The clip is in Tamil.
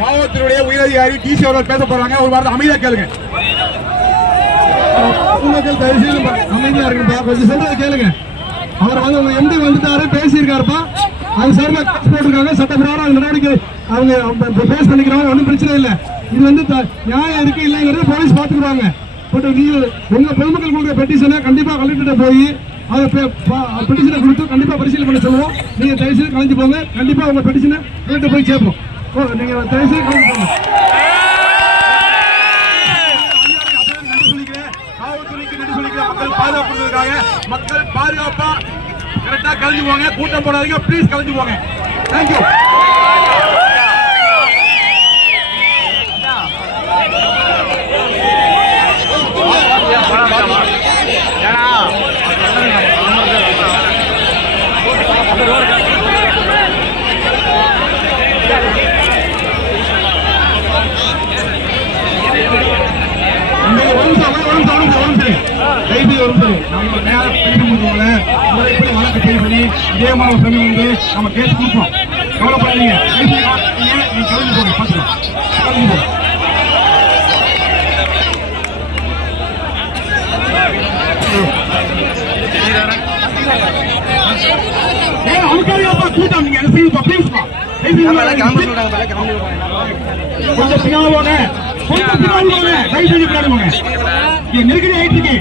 காவல்துறையுடைய உயரதிகாரி டிசி அவர்கள் பேச போறாங்க. ஒரு வார்த்தை அமைதியா கேளுங்க. அமைதியா இருக்குப்பா, கொஞ்சம் சொல்றதை கேளுங்க. அவர் வந்து உங்க எம்டி வந்துட்டாரு, பேசியிருக்காருப்பா. அது சார்பாக கேஸ் போட்டிருக்காங்க. சட்டப்பிரகாரம் நடவடிக்கை அவங்க பேஸ் பண்ணிக்கிறாங்க. ஒன்றும் பிரச்சனை இல்லை. இது வந்து நியாயம் இருக்கு இல்லைங்கிறது போலீஸ் பார்த்துக்குவாங்க. பட் நீங்க உங்க பொதுமக்கள் கொடுக்குற பெட்டிஷனை கண்டிப்பா கலெக்டர்கிட்ட போய் அதை பெட்டிஷனை கொடுத்து கண்டிப்பா பரிசீலனை பண்ண சொல்லுவோம். நீங்க தயவுசெய்து கலைஞ்சு போங்க. கண்டிப்பா உங்க பெட்டிஷனை கலெக்டர் போய் சேர்ப்போம். நீங்க தயவுசெய்து கலைஞ்சு போங்க. காவல்துறைக்கு நன்றி சொல்லிக்கிறேன். மக்கள் பாதுகாப்புக்காக மக்கள் பாதுகாப்பா கரெக்டா கலைஞ்சு போங்க. கூட்டம் போடாதீங்க ப்ளீஸ், கலைஞ்சு போங்க. தேங்க்யூ. நம்ம நேரம் வழக்கு பதிவு பண்ணி இதே மாதிரி சமயம் வந்து நம்ம கேஸ் கொடுப்போம். கவலைப்படாதீங்க. நீங்க கலந்து போங்க. பார்த்துக்கலாம். கலந்து போங்க. கூட்டம் நீங்க என்ன செய்யுப்பா ப்ளீஸ்ப்பா. கொஞ்சம் பின்னால போங்க. கொஞ்சம் பின்னால போங்க. தயவு செஞ்சு பின்னாடி போங்க. நெருக்கடி ஆயிட்டு இருக்கு.